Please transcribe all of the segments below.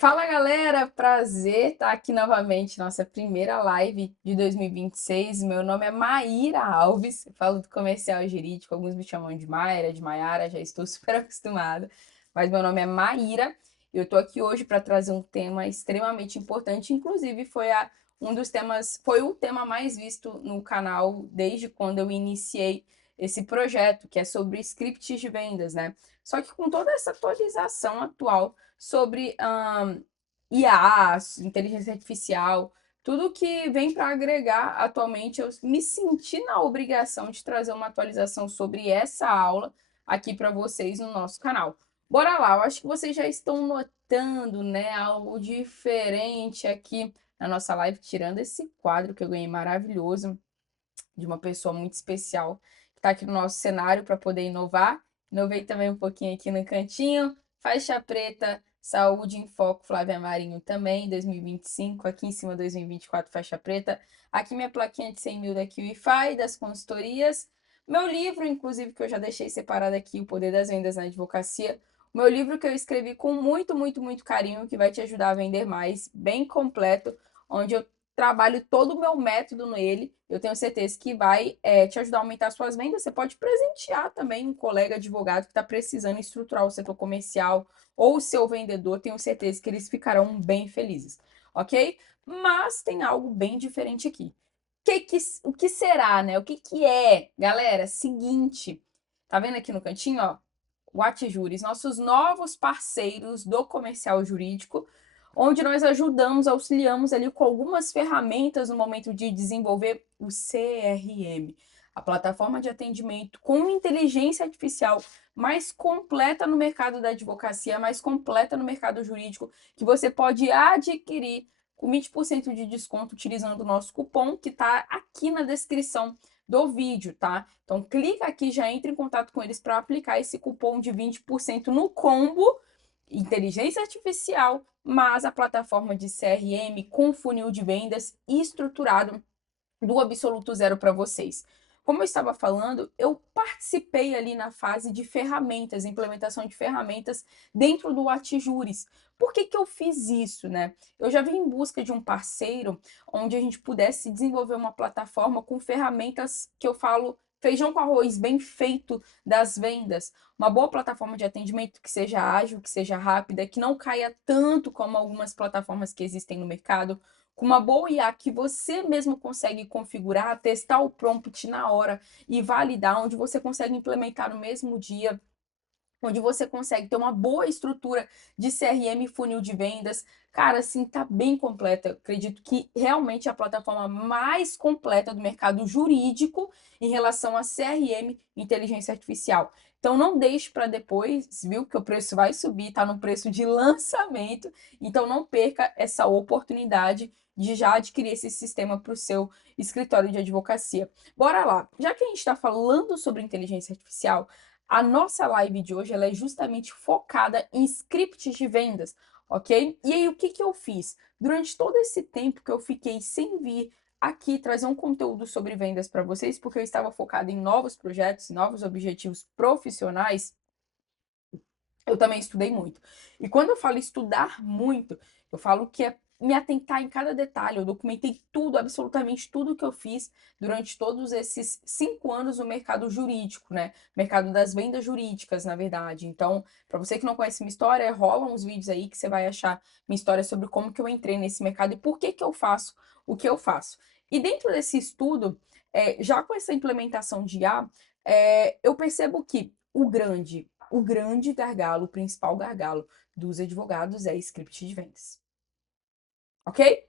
Fala galera, prazer estar aqui novamente, nossa primeira live de 2026. Meu nome é Maíra Alves, eu falo do comercial jurídico, alguns me chamam de Mayra, de Maiara, já estou super acostumada, mas meu nome é Maíra. Eu estou aqui hoje para trazer um tema extremamente importante, inclusive um dos temas, foi o tema mais visto no canal desde quando eu iniciei esse projeto, que é sobre scripts de vendas, né? Só que com toda essa atualização atual sobre IA, inteligência artificial, tudo que vem para agregar atualmente, eu me senti na obrigação de trazer uma atualização sobre essa aula aqui para vocês no nosso canal. Bora lá, eu acho que vocês já estão notando, né, algo diferente aqui na nossa live, tirando esse quadro que eu ganhei maravilhoso de uma pessoa muito especial que está aqui no nosso cenário para poder inovar. Inovei também um pouquinho aqui no cantinho. Faixa preta, saúde em foco, Flávia Marinho também, 2025. Aqui em cima, 2024, faixa preta. Aqui minha plaquinha de 100 mil da QIFI, das consultorias. Meu livro, inclusive, que eu já deixei separado aqui, O Poder das Vendas na Advocacia. O meu livro que eu escrevi com muito, muito, muito carinho, que vai te ajudar a vender mais, bem completo, onde eu trabalho todo o meu método nele. Eu tenho certeza que vai te ajudar a aumentar suas vendas. Você pode presentear também um colega advogado que está precisando estruturar o setor comercial ou o seu vendedor. Tenho certeza que eles ficarão bem felizes, ok? Mas tem algo bem diferente aqui. O que será, né? O que é? Galera, seguinte. Tá vendo aqui no cantinho, ó? O Atjuris, nossos novos parceiros do comercial jurídico, onde nós ajudamos, auxiliamos ali com algumas ferramentas no momento de desenvolver o CRM, a plataforma de atendimento com inteligência artificial mais completa no mercado da advocacia, mais completa no mercado jurídico, que você pode adquirir com 20% de desconto utilizando o nosso cupom que está aqui na descrição do vídeo, tá? Então clica aqui, já entra em contato com eles para aplicar esse cupom de 20% no combo inteligência artificial, mas a plataforma de CRM com funil de vendas estruturado do absoluto zero para vocês. Como eu estava falando, eu participei ali na fase de ferramentas, implementação de ferramentas dentro do Atjuris. Por que eu fiz isso, né? Eu já vim em busca de um parceiro onde a gente pudesse desenvolver uma plataforma com ferramentas que eu falo feijão com arroz bem feito das vendas, uma boa plataforma de atendimento que seja ágil, que seja rápida, que não caia tanto como algumas plataformas que existem no mercado, com uma boa IA que você mesmo consegue configurar, testar o prompt na hora e validar, onde você consegue implementar no mesmo dia, onde você consegue ter uma boa estrutura de CRM e funil de vendas. Cara, assim, tá bem completa. Eu acredito que realmente é a plataforma mais completa do mercado jurídico em relação a CRM e inteligência artificial. Então não deixe para depois, viu? Que o preço vai subir, tá no preço de lançamento. Então não perca essa oportunidade de já adquirir esse sistema para o seu escritório de advocacia. Bora lá. Já que a gente está falando sobre inteligência artificial, a nossa live de hoje ela é justamente focada em scripts de vendas, ok? E aí, o que eu fiz? Durante todo esse tempo que eu fiquei sem vir aqui trazer um conteúdo sobre vendas para vocês, porque eu estava focada em novos projetos, novos objetivos profissionais, eu também estudei muito. E quando eu falo estudar muito, eu falo que é me atentar em cada detalhe. Eu documentei tudo, absolutamente tudo que eu fiz durante todos esses 5 anos no mercado jurídico, né? Mercado das vendas jurídicas, na verdade. Então, para você que não conhece minha história, rola uns vídeos aí que você vai achar minha história sobre como que eu entrei nesse mercado e por que que eu faço o que eu faço. E dentro desse estudo, já com essa implementação de IA, eu percebo que o grande gargalo, o principal gargalo dos advogados é script de vendas, ok?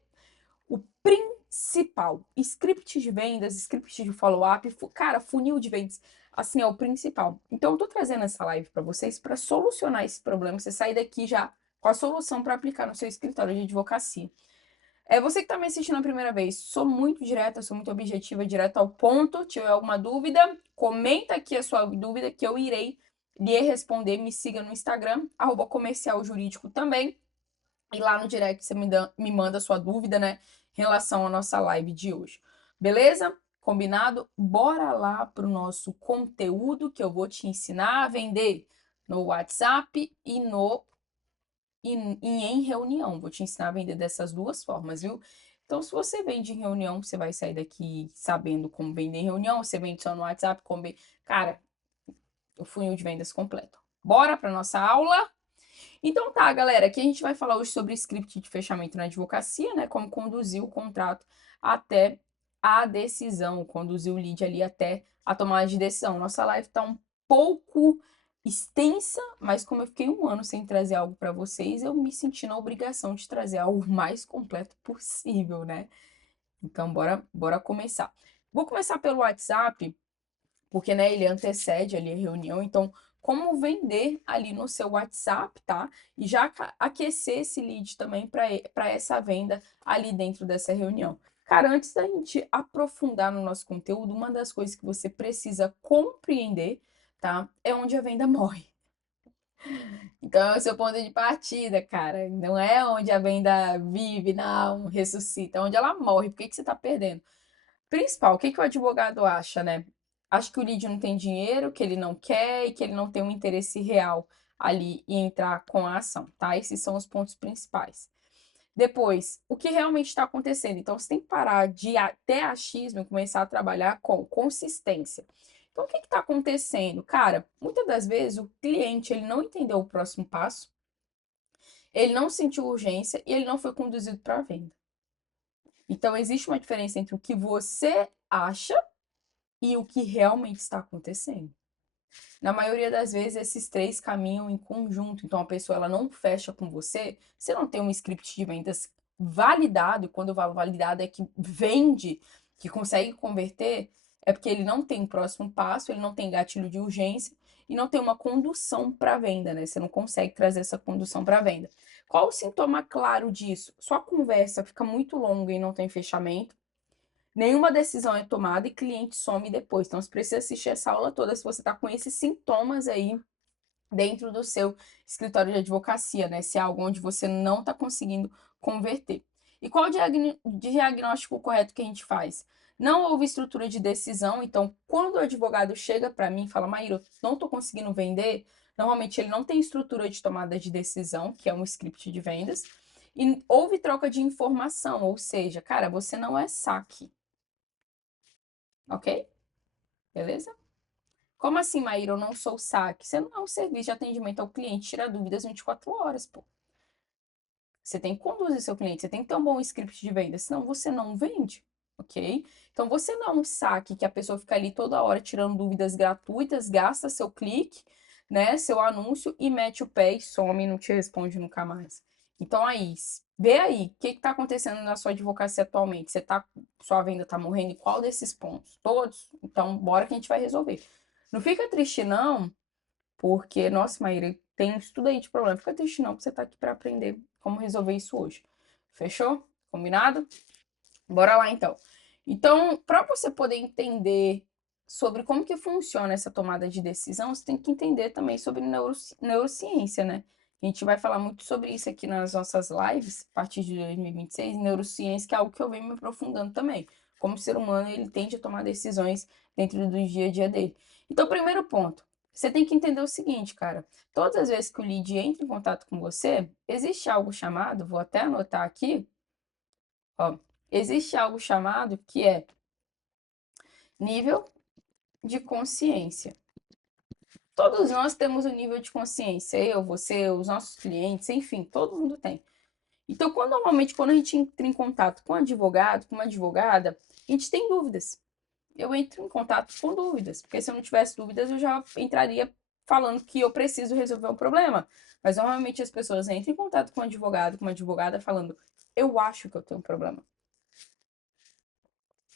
O principal, script de vendas, script de follow-up, cara, funil de vendas, assim, é o principal. Então, eu tô trazendo essa live para vocês para solucionar esse problema, você sair daqui já com a solução para aplicar no seu escritório de advocacia. Você que está me assistindo a primeira vez, sou muito direta, sou muito objetiva, direta ao ponto. Tiver alguma dúvida, comenta aqui a sua dúvida que eu irei lhe responder. Me siga no Instagram, @comercial jurídico também. E lá no direct você me manda a sua dúvida, né, em relação à nossa live de hoje. Beleza? Combinado? Bora lá para o nosso conteúdo que eu vou te ensinar a vender no WhatsApp e no e em reunião. Vou te ensinar a vender dessas duas formas, viu? Então, se você vende em reunião, você vai sair daqui sabendo como vender em reunião. Você vende só no WhatsApp, Cara, o funil de vendas completo. Bora para nossa aula? Então tá, galera, aqui a gente vai falar hoje sobre script de fechamento na advocacia, né? Como conduzir o contrato até a decisão, conduzir o lead ali até a tomada de decisão. Nossa live tá um pouco extensa, mas como eu fiquei um ano sem trazer algo para vocês, eu me senti na obrigação de trazer algo mais completo possível, né? Então bora começar. Vou começar pelo WhatsApp, porque, né, ele antecede ali a reunião, então como vender ali no seu WhatsApp, tá? E já aquecer esse lead também para essa venda ali dentro dessa reunião. Cara, antes da gente aprofundar no nosso conteúdo, uma das coisas que você precisa compreender, tá? É onde a venda morre. Então, é o seu ponto de partida, cara. Não é onde a venda vive, não, ressuscita, é onde ela morre. Por que que você tá perdendo? Principal, o que que o advogado acha, né? Acha que o lead não tem dinheiro, que ele não quer e que ele não tem um interesse real ali em entrar com a ação, tá? Esses são os pontos principais. Depois, o que realmente está acontecendo? Então, você tem que parar de ter achismo e começar a trabalhar com consistência. Então, o que está acontecendo? Cara, muitas das vezes o cliente ele não entendeu o próximo passo, ele não sentiu urgência e ele não foi conduzido para a venda. Então, existe uma diferença entre o que você acha e o que realmente está acontecendo. Na maioria das vezes, esses três caminham em conjunto. Então, a pessoa ela não fecha com você, você não tem um script de vendas validado, e quando eu falo validado é que vende, que consegue converter, é porque ele não tem o próximo passo, ele não tem gatilho de urgência e não tem uma condução para venda, né? Você não consegue trazer essa condução para venda. Qual o sintoma claro disso? Sua conversa fica muito longa e não tem fechamento. Nenhuma decisão é tomada e cliente some depois. Então, você precisa assistir essa aula toda se você está com esses sintomas aí dentro do seu escritório de advocacia, né? Se é algo onde você não está conseguindo converter. E qual o diagnóstico correto que a gente faz? Não houve estrutura de decisão, então quando o advogado chega para mim e fala, Maíra, eu não estou conseguindo vender, normalmente ele não tem estrutura de tomada de decisão, que é um script de vendas, e houve troca de informação, ou seja, cara, você não é saque. Ok? Beleza? Como assim, Maíra? Eu não sou saque. Você não é um serviço de atendimento ao cliente, tira dúvidas 24 horas, pô. Você tem que conduzir seu cliente, você tem que ter um bom script de venda, senão você não vende, ok? Então você não é um saque que a pessoa fica ali toda hora tirando dúvidas gratuitas, gasta seu clique, né, seu anúncio e mete o pé e some e não te responde nunca mais. Então aí, vê aí, o que está acontecendo na sua advocacia atualmente? Sua venda está morrendo em qual desses pontos? Todos? Então bora que a gente vai resolver. Não fica triste não, porque, nossa, Maíra, tem isso tudo aí de problema. Fica triste não, porque você tá aqui para aprender como resolver isso hoje. Fechou? Combinado? Bora lá então. Então, para você poder entender sobre como que funciona essa tomada de decisão, você tem que entender também sobre neurociência, né? A gente vai falar muito sobre isso aqui nas nossas lives, a partir de 2026, neurociência, que é algo que eu venho me aprofundando também. Como o ser humano, ele tende a tomar decisões dentro do dia a dia dele. Então, primeiro ponto, você tem que entender o seguinte, cara. Todas as vezes que o lead entra em contato com você, existe algo chamado, vou até anotar aqui, ó, existe algo chamado que é nível de consciência. Todos nós temos um nível de consciência, eu, você, os nossos clientes, enfim, todo mundo tem. Então, normalmente, quando a gente entra em contato com um advogado, com uma advogada, a gente tem dúvidas. Eu entro em contato com dúvidas, porque se eu não tivesse dúvidas, eu já entraria falando que eu preciso resolver um problema. Mas normalmente as pessoas entram em contato com um advogado, com uma advogada, falando, eu acho que eu tenho um problema.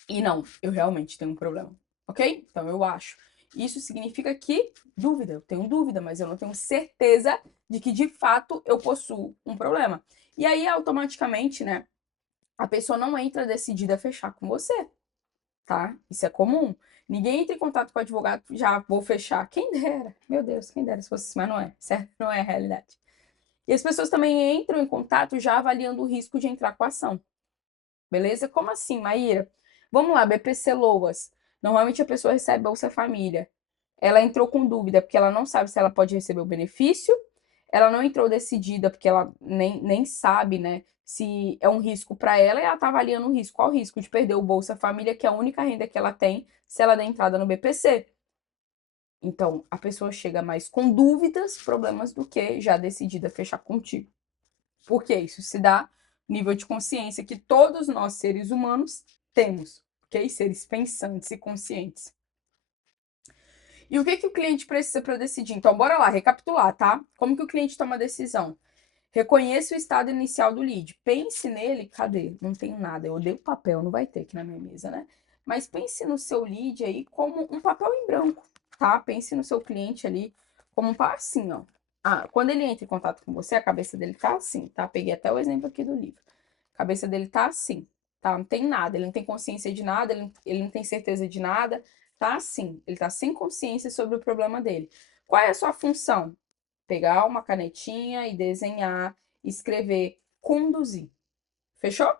E não, eu realmente tenho um problema, ok? Então eu acho. Isso significa que dúvida, eu tenho dúvida, mas eu não tenho certeza de que de fato eu possuo um problema. E aí automaticamente, né, a pessoa não entra decidida a fechar com você, tá? Isso é comum. Ninguém entra em contato com o advogado, já vou fechar. Quem dera, meu Deus, quem dera se fosse assim, mas não é, certo? Não é a realidade. E as pessoas também entram em contato já avaliando o risco de entrar com a ação. Beleza? Como assim, Maíra? Vamos lá, BPC Loas. Normalmente a pessoa recebe Bolsa Família. Ela entrou com dúvida porque ela não sabe se ela pode receber o benefício, ela não entrou decidida porque ela nem sabe, né, se é um risco para ela e ela está avaliando o risco. Qual o risco de perder o Bolsa Família, que é a única renda que ela tem se ela der entrada no BPC? Então, a pessoa chega mais com dúvidas, problemas, do que já decidida a fechar contigo. Porque isso se dá nível de consciência que todos nós, seres humanos, temos, ok? Seres pensantes e conscientes. E o que, que o cliente precisa para decidir? Então, bora lá, recapitular, tá? Como que o cliente toma a decisão? Reconheça o estado inicial do lead. Pense nele, cadê? Não tenho nada. Eu odeio papel, não vai ter aqui na minha mesa, né? Mas pense no seu lead aí como um papel em branco, tá? Pense no seu cliente ali como um assim, ó. Ah, quando ele entra em contato com você, a cabeça dele tá assim, tá? Peguei até o exemplo aqui do livro. A cabeça dele tá assim, tá? Não tem nada, ele não tem consciência de nada, ele não tem certeza de nada, tá assim. Ele tá sem consciência sobre o problema dele. Qual é a sua função? Pegar uma canetinha e desenhar, escrever, conduzir. Fechou?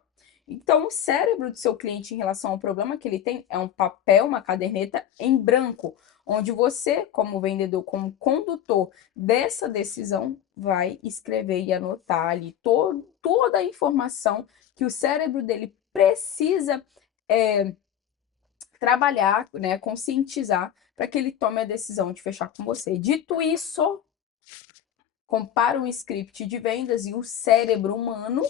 Então, o cérebro do seu cliente em relação ao problema que ele tem é um papel, uma caderneta em branco, onde você, como vendedor, como condutor dessa decisão, vai escrever e anotar ali toda a informação que o cérebro dele precisa trabalhar, né, conscientizar para que ele tome a decisão de fechar com você. Dito isso, compara um script de vendas e o cérebro humano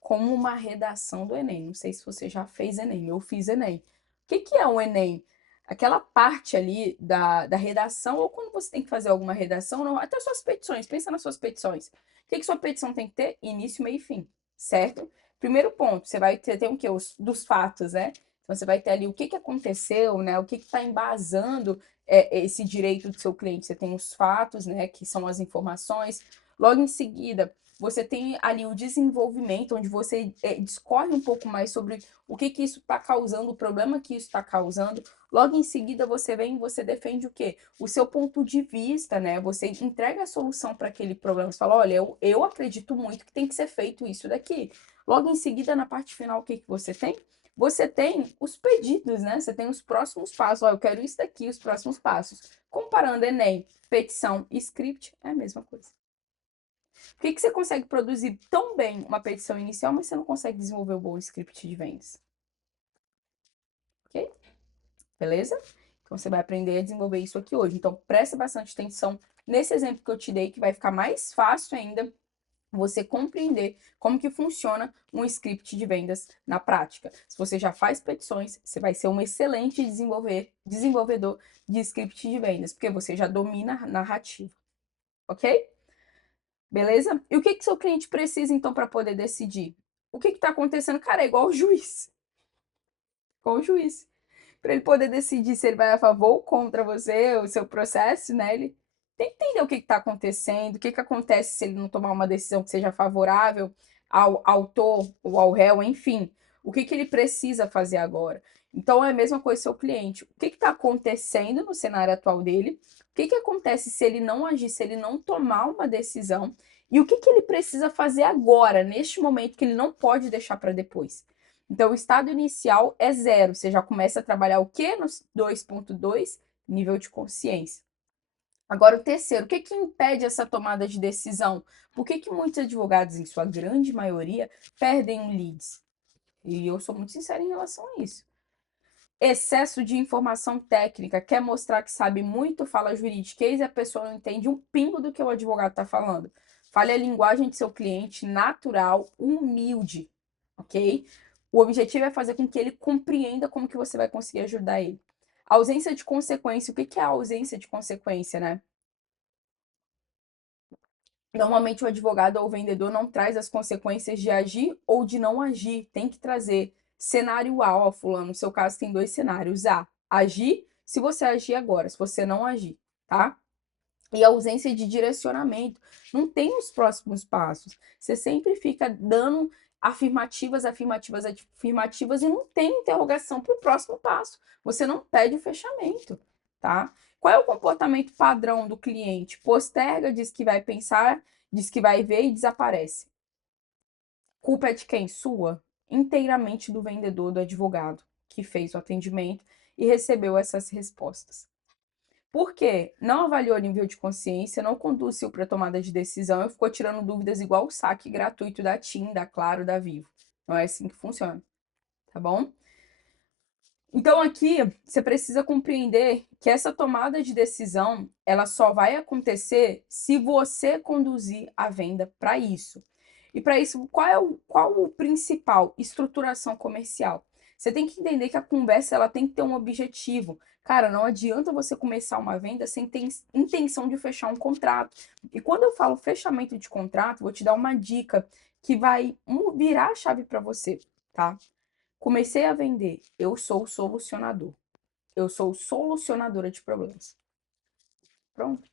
como uma redação do Enem. Não sei se você já fez Enem, eu fiz Enem. O que, que é o Enem? Aquela parte ali da redação, ou quando você tem que fazer alguma redação, não, até suas petições, pensa nas suas petições. O que, que sua petição tem que ter? Início, meio e fim, certo? Primeiro ponto, você vai ter o quê? Dos fatos, né? Então, você vai ter ali o que, que aconteceu, né? O que está embasando esse direito do seu cliente. Você tem os fatos, né? Que são as informações. Logo em seguida, você tem ali o desenvolvimento, onde você discorre um pouco mais sobre o que, que isso está causando, o problema que isso está causando. Logo em seguida, você vem e você defende o quê? O seu ponto de vista, né? Você entrega a solução para aquele problema. Você fala, olha, eu acredito muito que tem que ser feito isso daqui. Logo em seguida, na parte final, o que, que você tem? Você tem os pedidos, né? Você tem os próximos passos. Ó, eu quero isso daqui, os próximos passos. Comparando Enem, petição e script, é a mesma coisa. Por que, que você consegue produzir tão bem uma petição inicial, mas você não consegue desenvolver um bom script de vendas? Ok? Beleza? Então você vai aprender a desenvolver isso aqui hoje. Então preste bastante atenção nesse exemplo que eu te dei, que vai ficar mais fácil ainda você compreender como que funciona um script de vendas na prática. Se você já faz petições, você vai ser um excelente desenvolvedor de script de vendas, porque você já domina a narrativa, ok? Beleza? E o que que seu cliente precisa então para poder decidir? O que está acontecendo? Cara, é igual o juiz. Igual o juiz. Para ele poder decidir se ele vai a favor ou contra você, o seu processo, né? Ele tem que entender o que está acontecendo, o que, que acontece se ele não tomar uma decisão que seja favorável ao autor ou ao réu, enfim. O que, que ele precisa fazer agora? Então é a mesma coisa seu cliente. O que está acontecendo no cenário atual dele? O que, que acontece se ele não agir, se ele não tomar uma decisão? E o que, que ele precisa fazer agora, neste momento, que ele não pode deixar para depois? Então, o estado inicial é zero. Você já começa a trabalhar o quê no 2.2? Nível de consciência. Agora, o terceiro, o que que impede essa tomada de decisão? Por que que muitos advogados, em sua grande maioria, perdem leads? E eu sou muito sincera em relação a isso. Excesso de informação técnica, quer mostrar que sabe muito, fala juridiquês e a pessoa não entende um pingo do que o advogado está falando. Fale a linguagem de seu cliente natural, humilde, ok? O objetivo é fazer com que ele compreenda como que você vai conseguir ajudar ele. Ausência de consequência. O que é a ausência de consequência, né? Normalmente o advogado ou o vendedor não traz as consequências de agir ou de não agir. Tem que trazer cenário A, ó, fulano, no seu caso tem dois cenários. A, agir, se você agir agora, se você não agir, tá? E a ausência de direcionamento. Não tem os próximos passos. Você sempre fica dando afirmativas, afirmativas, afirmativas e não tem interrogação para o próximo passo. Você não pede o fechamento, tá? Qual é o comportamento padrão do cliente? Posterga, diz que vai pensar, diz que vai ver e desaparece. Culpa é de quem? Sua? Inteiramente do vendedor, do advogado que fez o atendimento e recebeu essas respostas. Por quê? Não avaliou o nível de consciência, não conduziu para tomada de decisão e ficou tirando dúvidas igual o saque gratuito da TIM, da Claro, da Vivo. Não é assim que funciona, tá bom? Então aqui você precisa compreender que essa tomada de decisão, ela só vai acontecer se você conduzir a venda para isso. E para isso, qual o principal? Estruturação comercial. Você tem que entender que a conversa ela tem que ter um objetivo. Cara, não adianta você começar uma venda sem ter intenção de fechar um contrato. E quando eu falo fechamento de contrato, vou te dar uma dica que vai virar a chave para você, tá? Comecei a vender. Eu sou solucionador. Eu sou solucionadora de problemas. Pronto.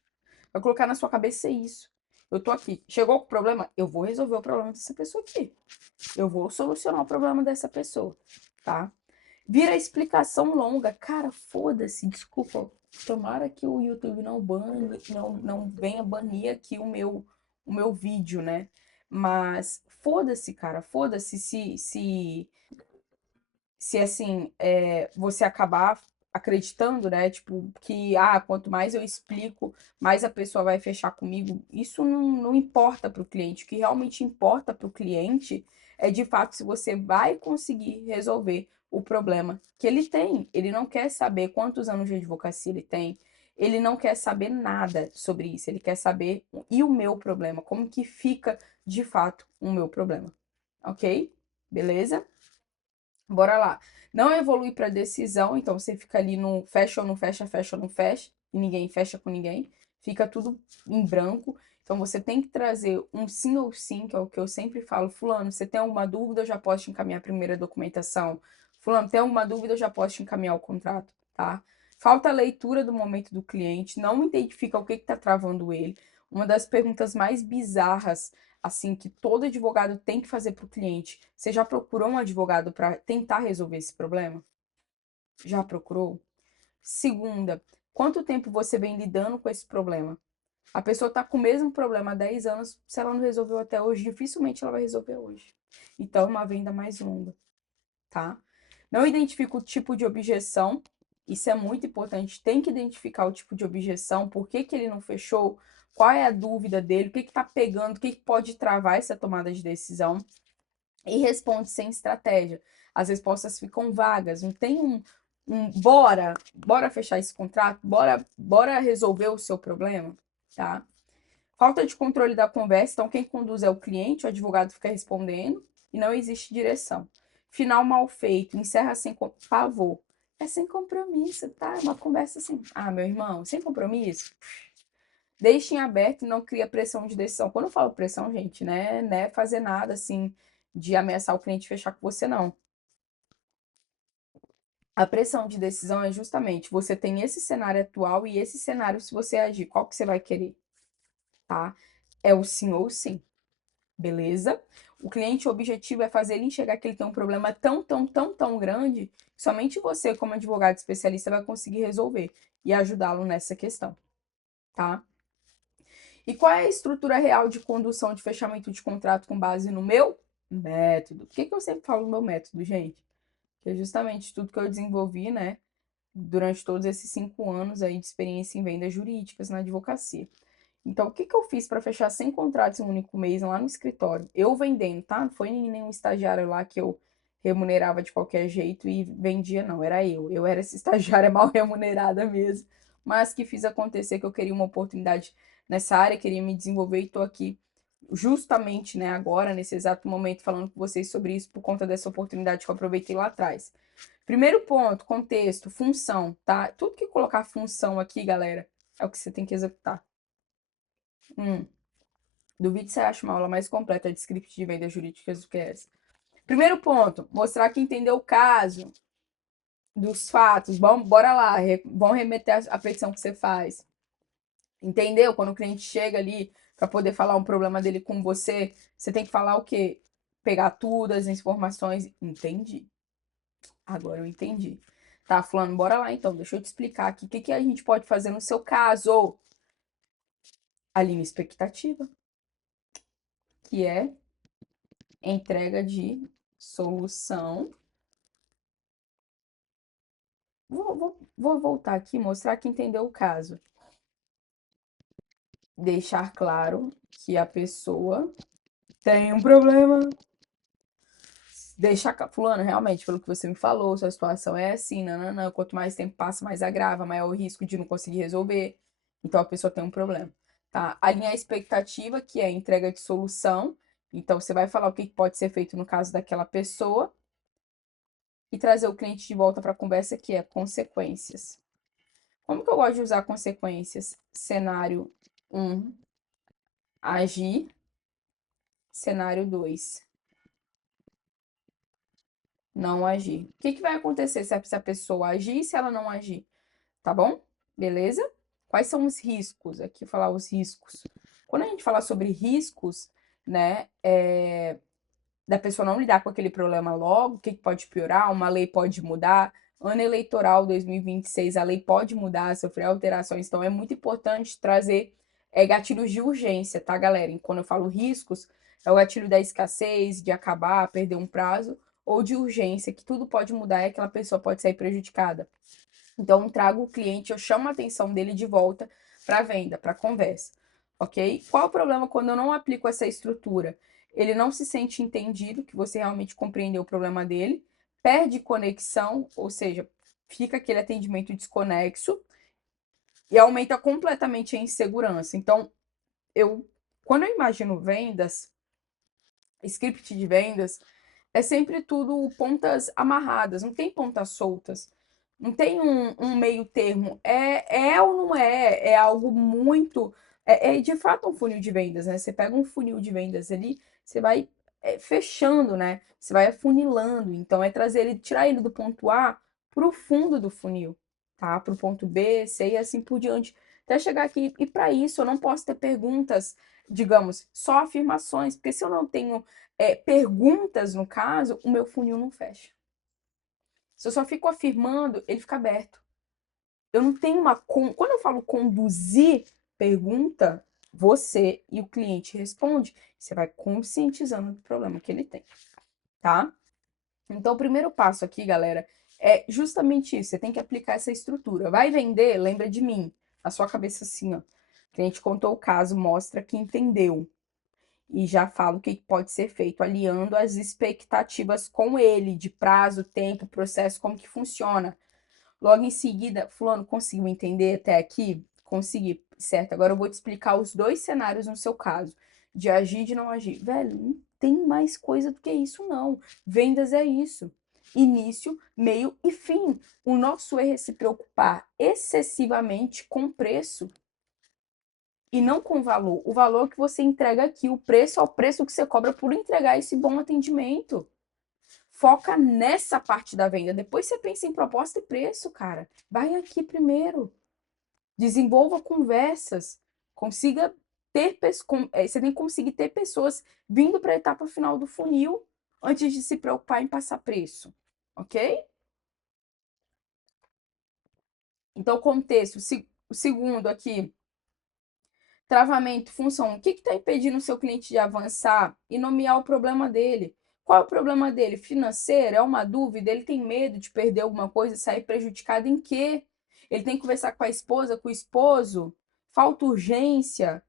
Vai colocar na sua cabeça isso. Eu tô aqui. Chegou com o problema? Eu vou resolver o problema dessa pessoa aqui. Eu vou solucionar o problema dessa pessoa, tá? Vira explicação longa. Cara, foda-se, desculpa. Tomara que o YouTube não bane, não venha banir aqui o meu vídeo, né? Mas foda-se, cara. Foda-se se assim, você acabar acreditando, né, tipo, que, quanto mais eu explico, mais a pessoa vai fechar comigo, isso não importa para o cliente. O que realmente importa para o cliente é, de fato, se você vai conseguir resolver o problema que ele tem. Ele não quer saber quantos anos de advocacia ele tem, ele não quer saber nada sobre isso, ele quer saber, e o meu problema, como que fica, de fato, o meu problema, ok? Beleza? Bora lá. Não evolui para decisão, então você fica ali no fecha ou não fecha, fecha ou não fecha, e ninguém fecha com ninguém. Fica tudo em branco. Então você tem que trazer um sim ou sim, que é o que eu sempre falo. Fulano, você tem alguma dúvida, eu já posso te encaminhar a primeira documentação. Fulano, tem alguma dúvida, eu já posso te encaminhar o contrato, tá? Falta a leitura do momento do cliente, não identifica o que está travando ele. Uma das perguntas mais bizarras assim que todo advogado tem que fazer para o cliente. Você já procurou um advogado para tentar resolver esse problema? Já procurou? Segunda, quanto tempo você vem lidando com esse problema? A pessoa está com o mesmo problema há 10 anos, se ela não resolveu até hoje, dificilmente ela vai resolver hoje. Então, é uma venda mais longa, tá? Não identifica o tipo de objeção, isso é muito importante, tem que identificar o tipo de objeção, por que que ele não fechou, qual é a dúvida dele, o que que tá pegando, o que que pode travar essa tomada de decisão, e responde sem estratégia. As respostas ficam vagas, não tem bora fechar esse contrato, bora resolver o seu problema, tá? Falta de controle da conversa, então quem conduz é o cliente, o advogado fica respondendo e não existe direção. Final mal feito, encerra sem pavor. É sem compromisso, tá? É uma conversa assim. Meu irmão, sem compromisso? Deixe em aberto e não cria pressão de decisão. Quando eu falo pressão, gente, né, fazer nada assim de ameaçar o cliente fechar com você, não. A pressão de decisão é justamente você tem esse cenário atual e esse cenário, se você agir, qual que você vai querer, tá? É o sim ou sim. Beleza? O cliente, o objetivo é fazer ele enxergar que ele tem um problema tão, tão, tão, tão grande que somente você, como advogado especialista, vai conseguir resolver e ajudá-lo nessa questão, tá? E qual é a estrutura real de condução de fechamento de contrato com base no meu método? Por que que eu sempre falo no meu método, gente? Que é justamente tudo que eu desenvolvi, né, durante todos esses 5 anos aí de experiência em vendas jurídicas na advocacia. Então, o que que eu fiz para fechar 100 contratos em um único mês lá no escritório? Eu vendendo, tá? Não foi nenhum estagiário lá que eu remunerava de qualquer jeito e vendia, não. Era eu. Eu era essa estagiária mal remunerada mesmo, mas que fiz acontecer que eu queria uma oportunidade nessa área, queria me desenvolver e tô aqui justamente, né, agora, nesse exato momento, falando com vocês sobre isso por conta dessa oportunidade que eu aproveitei lá atrás. Primeiro ponto, contexto, função, tá? Tudo que colocar função aqui, galera, é o que você tem que executar. Hum. Duvido que você ache uma aula mais completa de script de vendas jurídicas do que essa. Primeiro ponto, mostrar que entendeu o caso dos fatos. Bora lá, vão remeter a petição que você faz. Entendeu? Quando o cliente chega ali para poder falar um problema dele com você, você tem que falar o quê? Pegar todas as informações. Entendi. Agora eu entendi. Tá, fulano, bora lá então. Deixa eu te explicar aqui o que que a gente pode fazer no seu caso. Alinha expectativa, que é entrega de solução Vou voltar aqui e mostrar que entendeu o caso. Deixar claro que a pessoa tem um problema. Deixar fulano, realmente, pelo que você me falou, sua situação é assim, nananã, quanto mais tempo passa, mais agrava, maior o risco de não conseguir resolver. Então a pessoa tem um problema, tá? Alinhar a expectativa, que é a entrega de solução. Então você vai falar o que pode ser feito no caso daquela pessoa e trazer o cliente de volta para a conversa, que é consequências. Como que eu gosto de usar consequências? Cenário um, agir. Cenário 2, não agir. O que vai acontecer se essa pessoa agir e se ela não agir? Tá bom? Beleza? Quais são os riscos? Aqui falar os riscos. Quando a gente fala sobre riscos, né, da pessoa não lidar com aquele problema logo, o que pode piorar? Uma lei pode mudar. Ano eleitoral 2026, a lei pode mudar, sofrer alterações. Então é muito importante trazer gatilhos de urgência, tá, galera? E quando eu falo riscos, é o gatilho da escassez, de acabar, perder um prazo, ou de urgência, que tudo pode mudar e aquela pessoa pode sair prejudicada. Então, trago o cliente, eu chamo a atenção dele de volta para a venda, para a conversa, ok? Qual o problema quando eu não aplico essa estrutura? Ele não se sente entendido, que você realmente compreendeu o problema dele, perde conexão, ou seja, fica aquele atendimento desconexo e aumenta completamente a insegurança. Então, quando eu imagino vendas, script de vendas, é sempre tudo pontas amarradas, não tem pontas soltas. Não tem um meio termo. É ou não é? É algo muito. É de fato um funil de vendas, né? Você pega um funil de vendas ali, você vai fechando, né? Você vai afunilando. Então, é trazer ele, tirar ele do ponto A para o fundo do funil, tá? Para o ponto B, C e assim por diante. Até chegar aqui. E para isso, eu não posso ter perguntas, digamos, só afirmações, porque se eu não tenho perguntas, no caso, o meu funil não fecha. Se eu só fico afirmando, ele fica aberto. Eu não tenho uma. Quando eu falo conduzir pergunta, você e o cliente responde. Você vai conscientizando do problema que ele tem, tá? Então, o primeiro passo aqui, galera, é justamente isso. Você tem que aplicar essa estrutura. Vai vender, lembra de mim. A sua cabeça assim, ó. O cliente contou o caso, mostra que entendeu e já falo o que pode ser feito, alinhando as expectativas com ele, de prazo, tempo, processo, como que funciona. Logo em seguida, fulano, conseguiu entender até aqui? Consegui, certo? Agora eu vou te explicar os dois cenários no seu caso, de agir e de não agir. Velho, não tem mais coisa do que isso, não. Vendas é isso. Início, meio e fim. O nosso erro é se preocupar excessivamente com preço e não com valor. O valor que você entrega aqui, o preço é o preço que você cobra por entregar esse bom atendimento. Foca nessa parte da venda. Depois você pensa em proposta e preço, cara. Vai aqui primeiro. Desenvolva conversas. Consiga ter você tem que conseguir ter pessoas vindo para a etapa final do funil antes de se preocupar em passar preço, ok? Então, contexto. O segundo aqui, travamento, função. O que está impedindo o seu cliente de avançar e nomear o problema dele? Qual é o problema dele? Financeiro? É uma dúvida? Ele tem medo de perder alguma coisa e sair prejudicado em quê? Ele tem que conversar com a esposa, com o esposo? Falta urgência?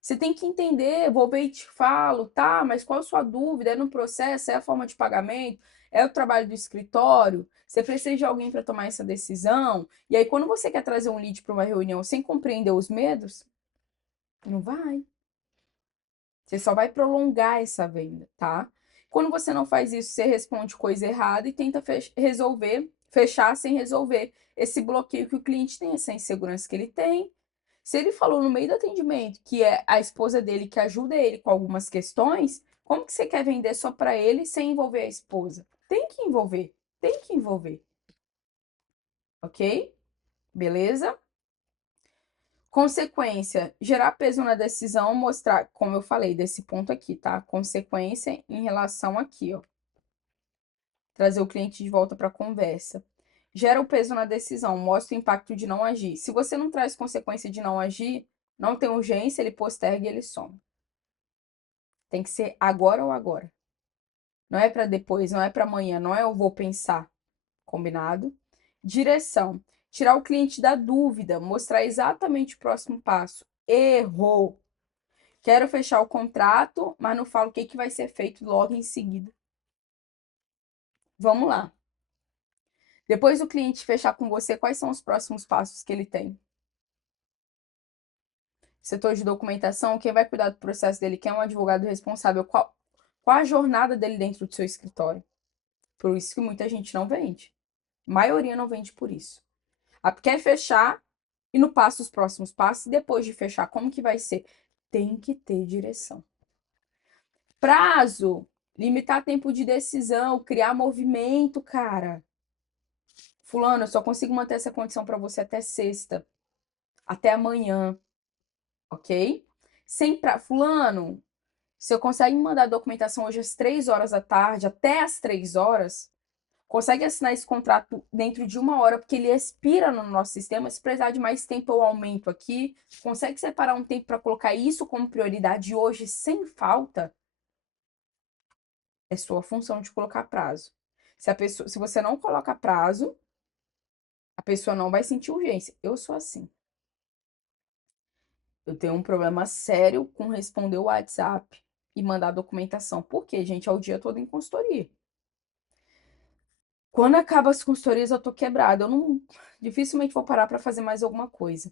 Você tem que entender, vou ver e te falo, tá, mas qual a sua dúvida? É no processo? É a forma de pagamento? É o trabalho do escritório? Você precisa de alguém para tomar essa decisão? E aí, quando você quer trazer um lead para uma reunião sem compreender os medos, não vai. Você só vai prolongar essa venda, tá? Quando você não faz isso, você responde coisa errada e tenta fechar sem resolver esse bloqueio que o cliente tem, essa insegurança que ele tem. Se ele falou no meio do atendimento que é a esposa dele que ajuda ele com algumas questões, como que você quer vender só para ele sem envolver a esposa? Tem que envolver, ok? Beleza? Consequência, gerar peso na decisão, mostrar, como eu falei, desse ponto aqui, tá? Consequência em relação aqui, ó. Trazer o cliente de volta para a conversa. Gera o peso na decisão, mostra o impacto de não agir. Se você não traz consequência de não agir, não tem urgência, ele posterga e ele some. Tem que ser agora ou agora. Não é para depois, não é para amanhã, não é eu vou pensar. Combinado? Direção. Tirar o cliente da dúvida, mostrar exatamente o próximo passo. Errou. Quero fechar o contrato, mas não falo o que vai ser feito logo em seguida. Vamos lá. Depois do cliente fechar com você, quais são os próximos passos que ele tem? Setor de documentação, quem vai cuidar do processo dele? Quem é um advogado responsável? Qual a jornada dele dentro do seu escritório? Por isso que muita gente não vende. A maioria não vende por isso. Quer fechar e não passa os próximos passos. E depois de fechar, como que vai ser? Tem que ter direção. Prazo. Limitar tempo de decisão, criar movimento, cara. Fulano, eu só consigo manter essa condição para você até sexta, até amanhã, ok? Sem pra... Fulano, se eu consegue me mandar a documentação hoje às 3 horas da tarde, até às 3 horas, consegue assinar esse contrato dentro de 1 hora, porque ele expira no nosso sistema. Se precisar de mais tempo, eu aumento aqui. Consegue separar um tempo para colocar isso como prioridade hoje, sem falta? É sua função de colocar prazo. Se você não coloca prazo, a pessoa não vai sentir urgência. Eu sou assim. Eu tenho um problema sério com responder o WhatsApp e mandar documentação. Por quê, gente? É o dia todo em consultoria. Quando acaba as consultorias, eu tô quebrada. Eu não dificilmente vou parar para fazer mais alguma coisa.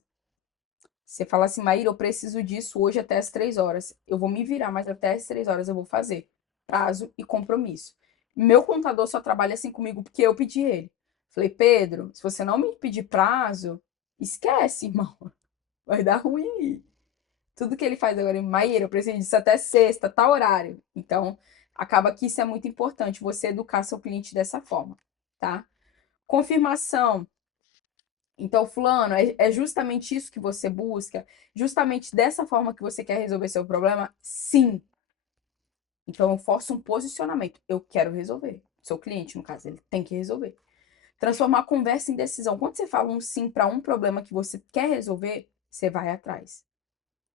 Você fala assim, Maíra, eu preciso disso hoje até as 3 horas. Eu vou me virar, mas até as 3 horas eu vou fazer. Prazo e compromisso. Meu contador só trabalha assim comigo porque eu pedi ele. Falei, Pedro, se você não me pedir prazo, esquece, irmão. Vai dar ruim aí. Tudo que ele faz agora, Maíra, eu preciso disso até sexta, tal horário. Então, acaba que isso é muito importante, você educar seu cliente dessa forma, tá? Confirmação. Então, fulano, é justamente isso que você busca? Justamente dessa forma que você quer resolver seu problema? Sim. Então, eu forço um posicionamento. Eu quero resolver. Seu cliente, no caso, ele tem que resolver. Transformar a conversa em decisão. Quando você fala um sim para um problema que você quer resolver, você vai atrás.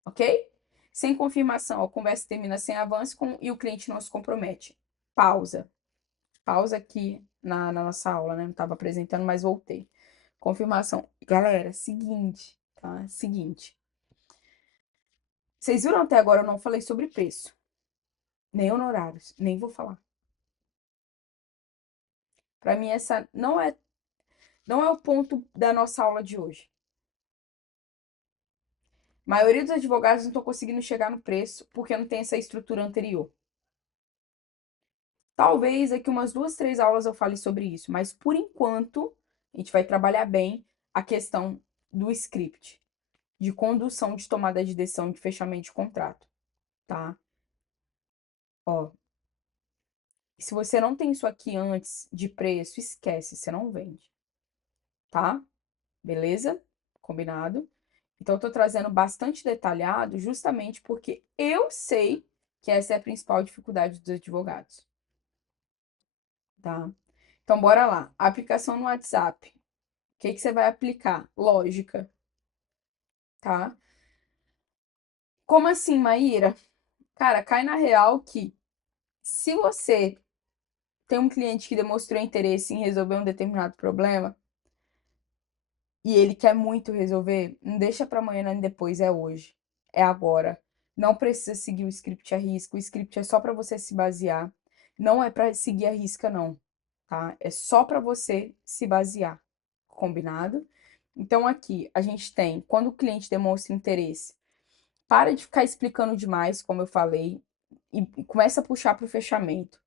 Ok? Sem confirmação, a conversa termina sem avanço e o cliente não se compromete. Pausa. Pausa aqui na nossa aula, né? Não estava apresentando, mas voltei. Confirmação. Galera, seguinte, tá? Seguinte. Vocês viram até agora eu não falei sobre preço, nem honorários, nem vou falar. Para mim essa não é o ponto da nossa aula de hoje. A maioria dos advogados não estão conseguindo chegar no preço porque não tem essa estrutura anterior. Talvez daqui umas 2, 3 aulas eu fale sobre isso, mas por enquanto a gente vai trabalhar bem a questão do script, de condução de tomada de decisão de fechamento de contrato, tá? Ó, se você não tem isso aqui antes de preço, esquece, você não vende, tá? Beleza? Combinado? Então, eu tô trazendo bastante detalhado justamente porque eu sei que essa é a principal dificuldade dos advogados, tá? Então, bora lá. Aplicação no WhatsApp. O que que você vai aplicar? Lógica, tá? Como assim, Maíra? Cara, cai na real que se você tem um cliente que demonstrou interesse em resolver um determinado problema e ele quer muito resolver, não deixa para amanhã nem depois, é hoje, é agora. Não precisa seguir o script à risca, o script é só para você se basear, não é para seguir a risca não, tá? É só para você se basear, combinado? Então aqui a gente tem quando o cliente demonstra interesse. Para de ficar explicando demais, como eu falei, e começa a puxar para o fechamento.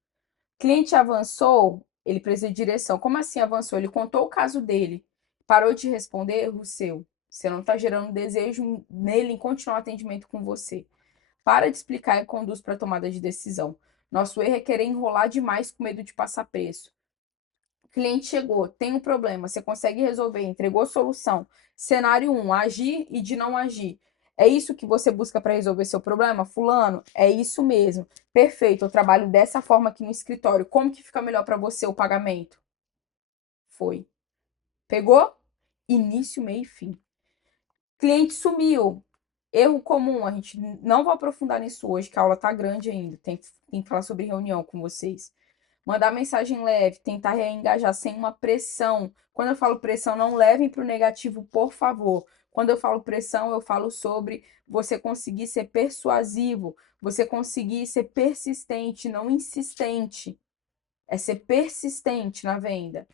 Cliente avançou, ele precisa de direção. Como assim avançou? Ele contou o caso dele, parou de responder, erro seu. Você não está gerando desejo nele em continuar o atendimento com você. Para de explicar e conduz para a tomada de decisão. Nosso erro é querer enrolar demais com medo de passar preço. O cliente chegou, tem um problema, você consegue resolver, entregou solução. Cenário 1, agir e de não agir. É isso que você busca para resolver seu problema? Fulano, é isso mesmo. Perfeito, eu trabalho dessa forma aqui no escritório. Como que fica melhor para você o pagamento? Foi. Pegou? Início, meio e fim. Cliente sumiu. Erro comum, a gente não vai aprofundar nisso hoje, que a aula tá grande ainda. Tem que falar sobre reunião com vocês. Mandar mensagem leve, tentar reengajar sem uma pressão. Quando eu falo pressão, não levem para o negativo, por favor. Quando eu falo pressão, eu falo sobre você conseguir ser persuasivo, você conseguir ser persistente, não insistente. É ser persistente na venda.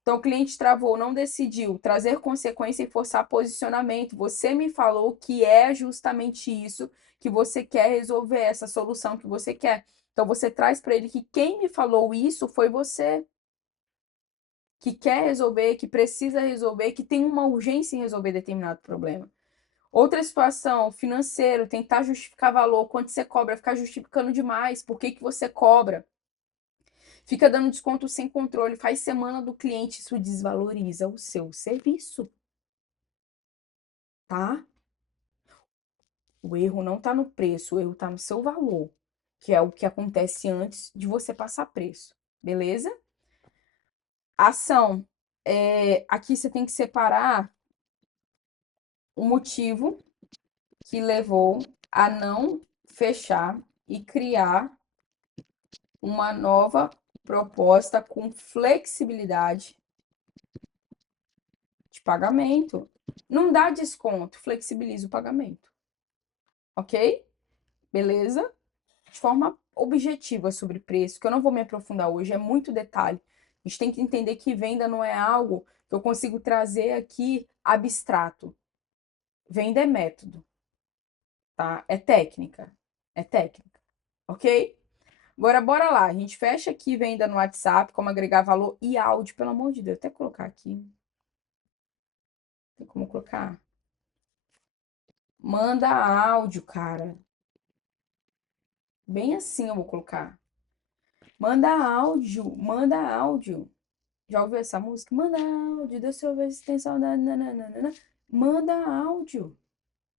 Então, o cliente travou, não decidiu, trazer consequência e forçar posicionamento. Você me falou que é justamente isso que você quer resolver, essa solução que você quer. Então, você traz para ele que quem me falou isso foi você, que quer resolver, que precisa resolver, que tem uma urgência em resolver determinado problema. Outra situação, financeiro, tentar justificar valor, quanto você cobra, ficar justificando demais, por que que você cobra? Fica dando desconto sem controle, faz semana do cliente, isso desvaloriza o seu serviço, tá? O erro não tá no preço, o erro tá no seu valor, que é o que acontece antes de você passar preço, beleza? Ação. Aqui você tem que separar o motivo que levou a não fechar e criar uma nova proposta com flexibilidade de pagamento. Não dá desconto, flexibiliza o pagamento, ok? Beleza? De forma objetiva sobre preço, que eu não vou me aprofundar hoje, é muito detalhe. A gente tem que entender que venda não é algo que eu consigo trazer aqui abstrato. Venda é método, tá? É técnica. É técnica, ok? Agora, bora lá. A gente fecha aqui venda no WhatsApp, como agregar valor e áudio, pelo amor de Deus. Até colocar aqui. Tem como colocar? Manda áudio, cara. Bem assim eu vou colocar. Manda áudio, manda áudio. Já ouviu essa música? Manda áudio, deixa eu ver se tem saudade. Nananana. Manda áudio.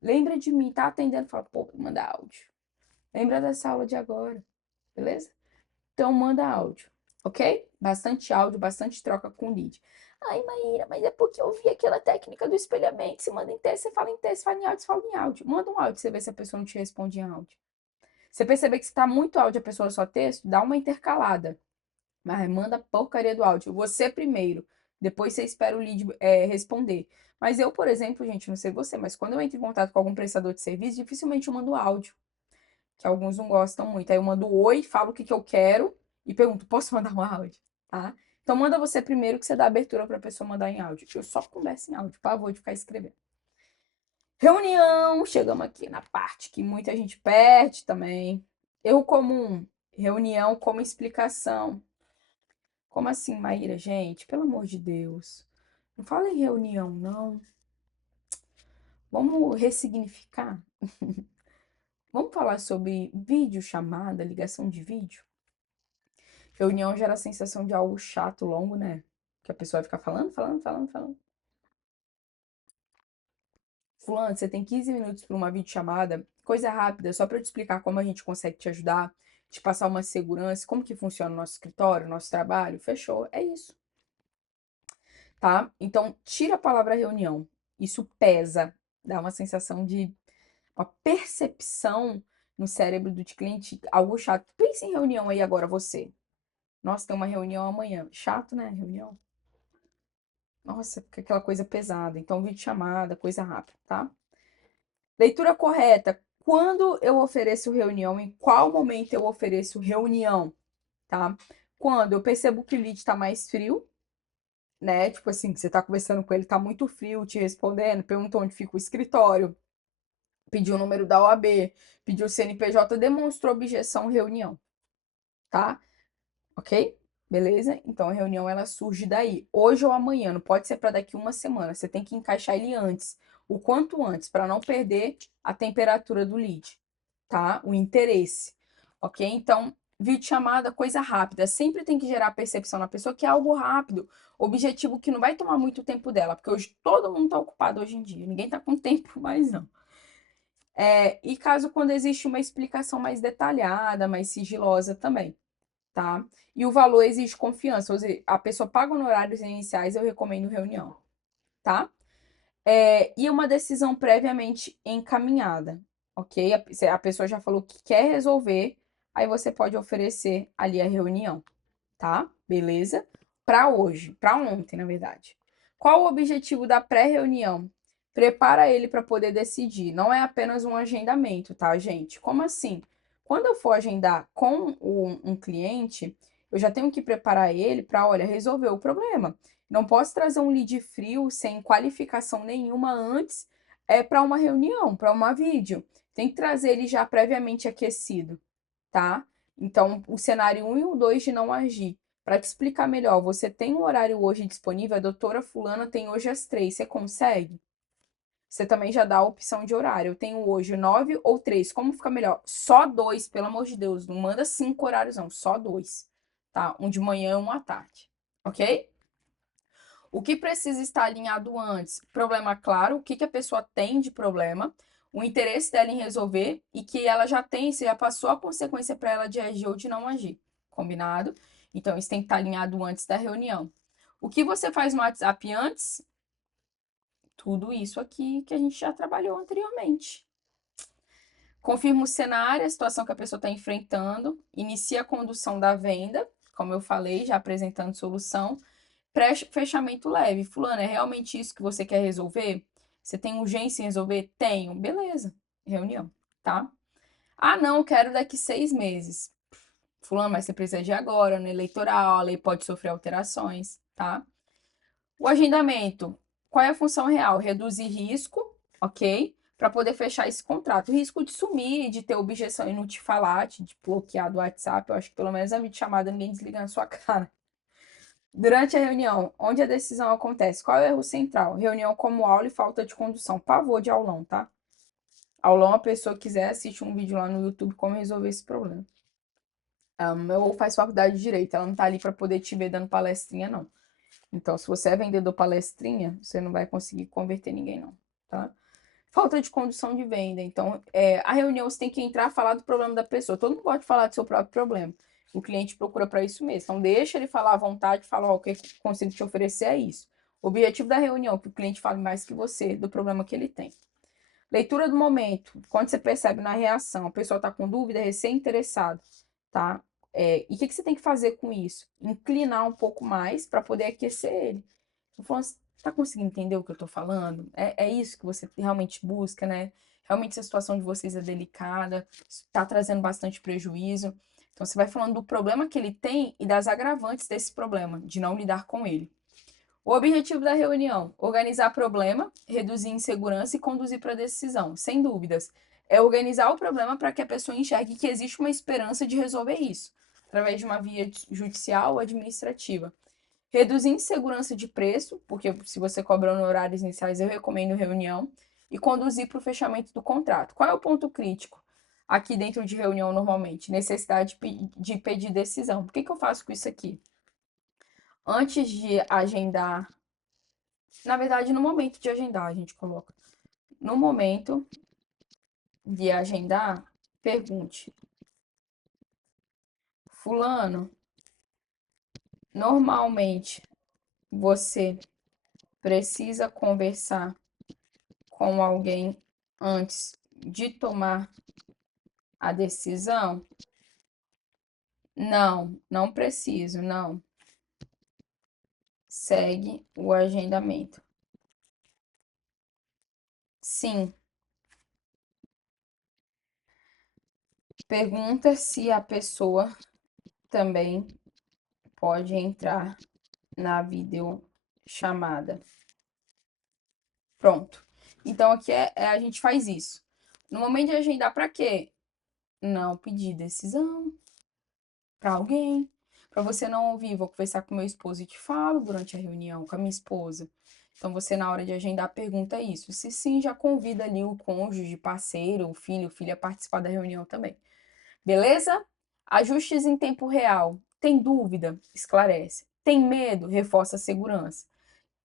Lembra de mim, tá atendendo? Fala, pô, manda áudio. Lembra dessa aula de agora, beleza? Então, manda áudio, ok? Bastante áudio, bastante troca com lead. Ai, Maíra, mas é porque eu vi aquela técnica do espelhamento. Você manda em texto, você fala em texto, você fala em áudio, você fala em áudio. Manda um áudio, você vê se a pessoa não te responde em áudio. Você perceber que se tá muito áudio, a pessoa só texto, dá uma intercalada. Mas manda a porcaria do áudio. Você primeiro. Depois você espera o lead responder. Mas eu, por exemplo, gente, não sei você, mas quando eu entro em contato com algum prestador de serviço, dificilmente eu mando áudio. Que alguns não gostam muito. Aí eu mando oi, falo o que, que eu quero e pergunto, posso mandar um áudio? Tá? Então manda você primeiro que você dá abertura para a pessoa mandar em áudio. Eu só converso em áudio, pavor de ficar escrevendo. Reunião, chegamos aqui na parte que muita gente perde também. Erro comum, reunião como explicação. Como assim, Maíra? Gente, pelo amor de Deus. Não fala em reunião, não. Vamos ressignificar. Vamos falar sobre vídeo chamada, ligação de vídeo. Reunião gera a sensação de algo chato, longo, né? Que a pessoa vai ficar falando. Fulano, você tem 15 minutos para uma videochamada, coisa rápida, só para eu te explicar como a gente consegue te ajudar, te passar uma segurança, como que funciona o nosso escritório, o nosso trabalho. Fechou, é isso, tá? Então, tira a palavra reunião. Isso pesa, dá uma sensação de uma percepção no cérebro do cliente, algo chato. Pense em reunião aí agora, você. Nossa, tem uma reunião amanhã. Chato, né? Reunião. Nossa, fica aquela coisa pesada. Então, vídeo chamada, coisa rápida, tá? Leitura correta. Quando eu ofereço reunião, em qual momento eu ofereço reunião, tá? Quando eu percebo que o lead tá mais frio, né? Tipo assim, que você tá conversando com ele, tá muito frio, te respondendo, perguntou onde fica o escritório, pediu o número da OAB, pediu o CNPJ, demonstrou objeção, reunião, tá? Ok? Beleza? Então a reunião ela surge daí, hoje ou amanhã, não pode ser para daqui uma semana. Você tem que encaixar ele antes, o quanto antes, para não perder a temperatura do lead, tá? O interesse, ok? Então, vídeo chamada, coisa rápida, sempre tem que gerar percepção na pessoa que é algo rápido, objetivo que não vai tomar muito tempo dela, porque hoje todo mundo tá ocupado hoje em dia, ninguém tá com tempo mais não. E caso quando existe uma explicação mais detalhada, mais sigilosa também, tá? E o valor exige confiança, ou seja, a pessoa paga honorários iniciais, eu recomendo reunião, tá? E uma decisão previamente encaminhada, ok? A pessoa já falou que quer resolver, aí você pode oferecer ali a reunião, tá? Beleza? Para hoje, para ontem, na verdade. Qual o objetivo da pré-reunião? Prepara ele para poder decidir. Não é apenas um agendamento, tá, gente? Como assim? Quando eu for agendar com um cliente, eu já tenho que preparar ele para, olha, resolver o problema. Não posso trazer um lead frio sem qualificação nenhuma antes para uma reunião, para uma vídeo. Tem que trazer ele já previamente aquecido, tá? Então, o cenário um e o 2 de não agir. Para te explicar melhor, você tem um horário hoje disponível, a doutora fulana tem hoje às 3, você consegue? Você também já dá a opção de horário. Eu tenho hoje 9 ou 3. Como fica melhor? Só dois, pelo amor de Deus. Não manda 5 horários, não. Só dois. Tá? Um de manhã e um à tarde. Ok? O que precisa estar alinhado antes? Problema claro, o que, que a pessoa tem de problema, o interesse dela em resolver e que ela já tem, se já passou a consequência para ela de agir ou de não agir. Combinado? Então, isso tem que estar alinhado antes da reunião. O que você faz no WhatsApp antes? Tudo isso aqui que a gente já trabalhou anteriormente. Confirma o cenário, a situação que a pessoa está enfrentando, inicia a condução da venda, como eu falei, já apresentando solução. Fechamento leve. Fulano, é realmente isso que você quer resolver? Você tem urgência em resolver? Tenho. Beleza. Reunião, tá? Ah, não, quero daqui 6 meses. Fulano, mas você precisa de agora, no eleitoral, a lei pode sofrer alterações, tá? O agendamento. Qual é a função real? Reduzir risco, ok? Para poder fechar esse contrato. O risco de sumir, de ter objeção e não te falar, de bloquear do WhatsApp. Eu acho que pelo menos a videochamada ninguém desliga na sua cara. Durante a reunião, onde a decisão acontece? Qual é o erro central? Reunião como aula e falta de condução. Pavor de aulão, tá? Aulão, a pessoa quiser, assiste um vídeo lá no YouTube como resolver esse problema. Ou faz faculdade de Direito, ela não tá ali para poder te ver dando palestrinha, não. Então, se você é vendedor palestrinha, você não vai conseguir converter ninguém, não, tá? Falta de condução de venda. Então, a reunião você tem que entrar e falar do problema da pessoa. Todo mundo pode falar do seu próprio problema. O cliente procura para isso mesmo. Então, deixa ele falar à vontade, falar, ó, o que eu consigo te oferecer é isso. O objetivo da reunião é que o cliente fale mais que você do problema que ele tem. Leitura do momento. Quando você percebe na reação, a pessoa está com dúvida, é recém-interessado, tá? E o que você tem que fazer com isso? Inclinar um pouco mais para poder aquecer ele. Eu falo, você tá conseguindo entender o que eu tô falando? É isso que você realmente busca, né? Realmente a situação de vocês é delicada, está trazendo bastante prejuízo. Então, você vai falando do problema que ele tem e das agravantes desse problema, de não lidar com ele. O objetivo da reunião: organizar problema, reduzir insegurança e conduzir para a decisão, sem dúvidas. É organizar o problema para que a pessoa enxergue que existe uma esperança de resolver isso, através de uma via judicial ou administrativa. Reduzir insegurança de preço, porque se você cobra no horários iniciais, eu recomendo reunião. E conduzir para o fechamento do contrato. Qual é o ponto crítico aqui dentro de reunião normalmente? Necessidade de pedir decisão. Por que eu faço com isso aqui? Antes de agendar, na verdade, no momento de agendar, a gente coloca. No momento de agendar, pergunte: Fulano, normalmente você precisa conversar com alguém antes de tomar a decisão? Não, não preciso, não. Segue o agendamento. Sim. Pergunta se a pessoa também pode entrar na videochamada. Pronto. Então aqui a gente faz isso. No momento de agendar para quê? Não pedir decisão para alguém. Para você não ouvir, vou conversar com meu esposo e te falo durante a reunião com a minha esposa. Então você na hora de agendar pergunta isso. Se sim, já convida ali o cônjuge, parceiro, o filho, a participar da reunião também. Beleza? Ajustes em tempo real. Tem dúvida? Esclarece. Tem medo? Reforça a segurança.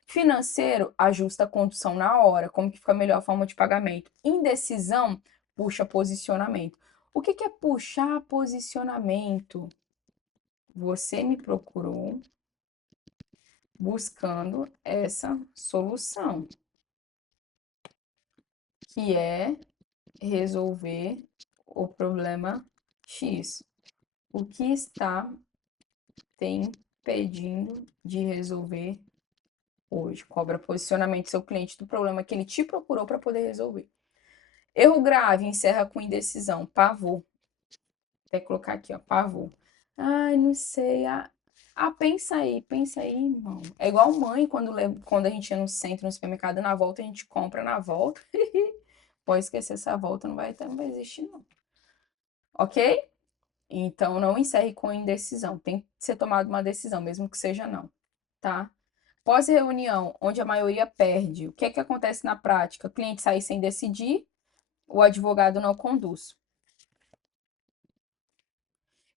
Financeiro, ajusta a condução na hora, como que fica a melhor forma de pagamento. Indecisão, puxa posicionamento. O que é puxar posicionamento? Você me procurou buscando essa solução, que é resolver o problema X. O que está te impedindo de resolver hoje. Cobra posicionamento do seu cliente do problema que ele te procurou para poder resolver. Erro grave, encerra com indecisão, pavor. Até colocar aqui, ó, pavor. Ai, não sei. Pensa aí, irmão. É igual mãe quando a gente ia no centro, no supermercado, na volta a gente compra na volta. Pode esquecer essa volta, não vai existir, não. Ok? Então, não encerre com indecisão. Tem que ser tomada uma decisão, mesmo que seja não, tá? Pós-reunião, onde a maioria perde, o que é que acontece na prática? O cliente sai sem decidir, o advogado não conduz.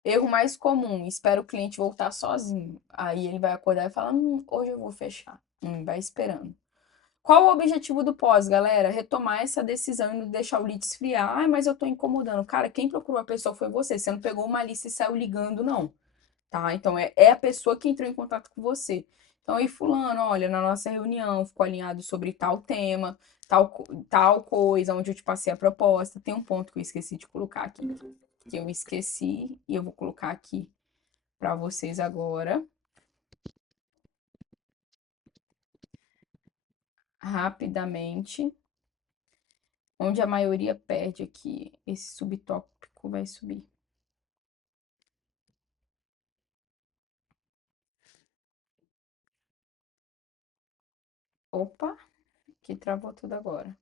Erro mais comum, espera o cliente voltar sozinho. Aí ele vai acordar e falar, hoje eu vou fechar. Vai esperando. Qual o objetivo do pós, galera? Retomar essa decisão e não deixar o lead esfriar. Ah, mas eu tô incomodando. Cara, quem procurou a pessoa foi você. Você não pegou uma lista e saiu ligando, não. Tá? Então, é a pessoa que entrou em contato com você. Então, aí, fulano, olha, na nossa reunião ficou alinhado sobre tal tema, tal coisa, onde eu te passei a proposta. Tem um ponto que eu esqueci de colocar aqui, que eu esqueci, e eu vou colocar aqui para vocês agora. Rapidamente. Onde a maioria perde aqui, esse subtópico vai subir. Opa, que travou tudo agora.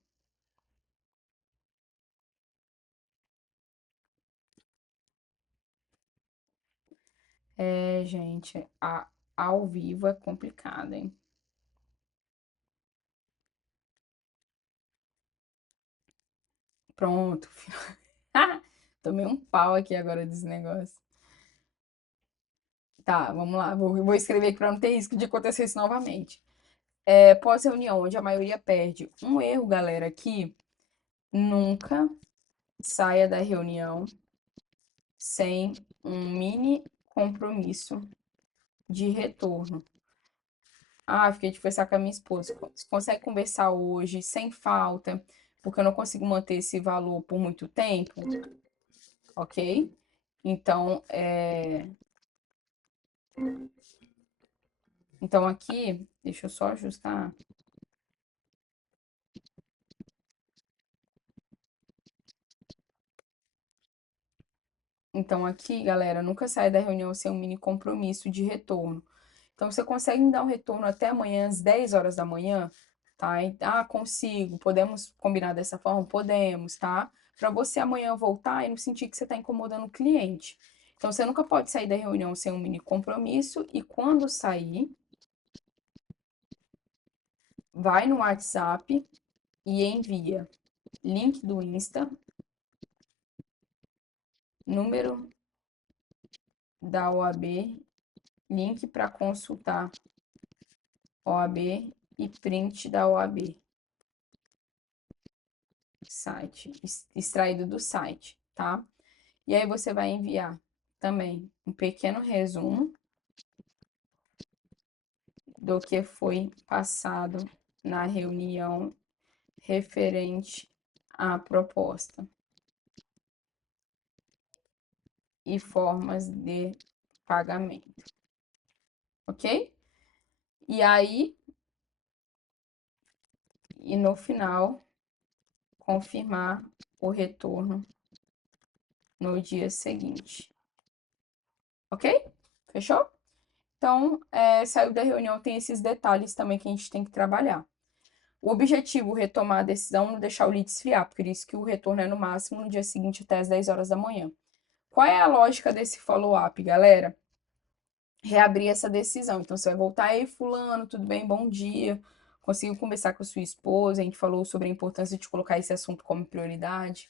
É, gente, ao vivo é complicado, hein? Pronto. Tomei um pau aqui agora desse negócio. Tá, vamos lá. Vou escrever aqui para não ter risco de acontecer isso novamente. Pós-reunião, onde a maioria perde. Um erro, galera, aqui. Nunca saia da reunião sem um mini compromisso de retorno. Ah, fiquei de conversar com a minha esposa. Você consegue conversar hoje, sem falta, porque eu não consigo manter esse valor por muito tempo, ok? Então, então aqui, deixa eu só ajustar. Então aqui, galera, nunca sai da reunião sem um mini compromisso de retorno. Então você consegue me dar um retorno até amanhã às 10 horas da manhã, tá? Consigo. Podemos combinar dessa forma? Podemos, tá? Para você amanhã voltar e não sentir que você está incomodando o cliente. Então você nunca pode sair da reunião sem um mini compromisso e quando sair, vai no WhatsApp e envia link do Insta, número da OAB, link para consultar OAB e print da OAB. Site, extraído do site, tá? E aí você vai enviar também um pequeno resumo do que foi passado na reunião referente à proposta e formas de pagamento, ok? E aí, e no final, confirmar o retorno no dia seguinte, ok? Fechou? Então, saiu da reunião, tem esses detalhes também que a gente tem que trabalhar. O objetivo, retomar a decisão, não deixar o lead esfriar, por isso que o retorno é no máximo no dia seguinte até as 10 horas da manhã. Qual é a lógica desse follow-up, galera? Reabrir essa decisão. Então, você vai voltar, ei, fulano, tudo bem? Bom dia. Conseguiu conversar com a sua esposa? A gente falou sobre a importância de colocar esse assunto como prioridade.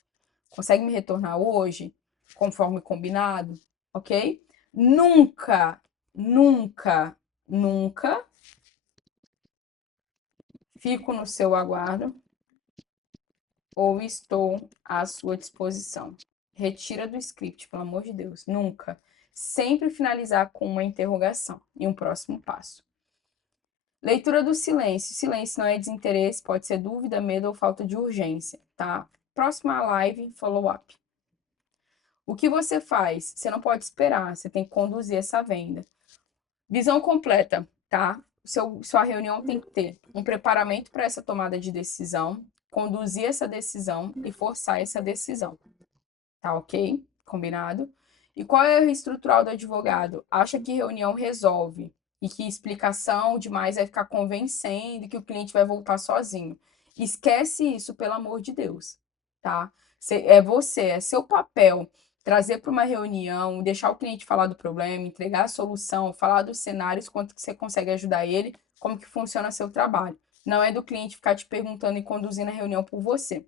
Consegue me retornar hoje, conforme combinado? Ok? Nunca, nunca, nunca fico no seu aguardo ou estou à sua disposição. Retira do script, pelo amor de Deus. Nunca. Sempre finalizar com uma interrogação e um próximo passo. Leitura do silêncio. Silêncio não é desinteresse, pode ser dúvida, medo ou falta de urgência, tá? Próxima live, follow-up. O que você faz? Você não pode esperar, você tem que conduzir essa venda. Visão completa, tá? Sua reunião tem que ter um preparamento para essa tomada de decisão, conduzir essa decisão e forçar essa decisão. Tá ok? Combinado? E qual é o erro estrutural do advogado? Acha que reunião resolve e que explicação demais vai ficar convencendo e que o cliente vai voltar sozinho. Esquece isso, pelo amor de Deus, tá? É seu papel trazer para uma reunião, deixar o cliente falar do problema, entregar a solução, falar dos cenários, quanto que você consegue ajudar ele, como que funciona seu trabalho. Não é do cliente ficar te perguntando e conduzindo a reunião por você.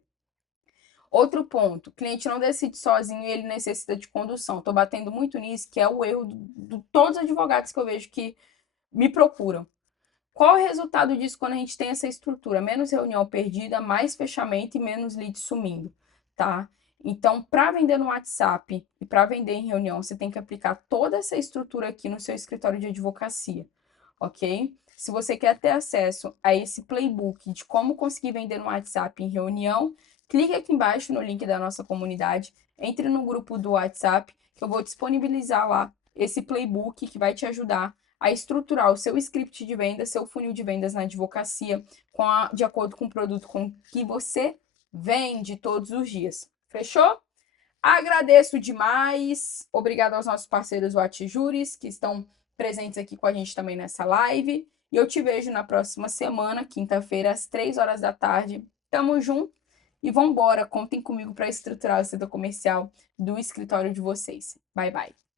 Outro ponto, o cliente não decide sozinho e ele necessita de condução. Estou batendo muito nisso, que é o erro de todos os advogados que eu vejo que me procuram. Qual é o resultado disso quando a gente tem essa estrutura? Menos reunião perdida, mais fechamento e menos lead sumindo, tá? Então, para vender no WhatsApp e para vender em reunião, você tem que aplicar toda essa estrutura aqui no seu escritório de advocacia, ok? Se você quer ter acesso a esse playbook de como conseguir vender no WhatsApp em reunião, clique aqui embaixo no link da nossa comunidade, entre no grupo do WhatsApp, que eu vou disponibilizar lá esse playbook que vai te ajudar a estruturar o seu script de venda, seu funil de vendas na advocacia, de acordo com o produto com que você vende todos os dias. Fechou? Agradeço demais. Obrigado aos nossos parceiros Watjures, que estão presentes aqui com a gente também nessa live. E eu te vejo na próxima semana, quinta-feira, às 3 horas da tarde. Tamo junto e vambora. Contem comigo para estruturar o setor comercial do escritório de vocês. Bye, bye.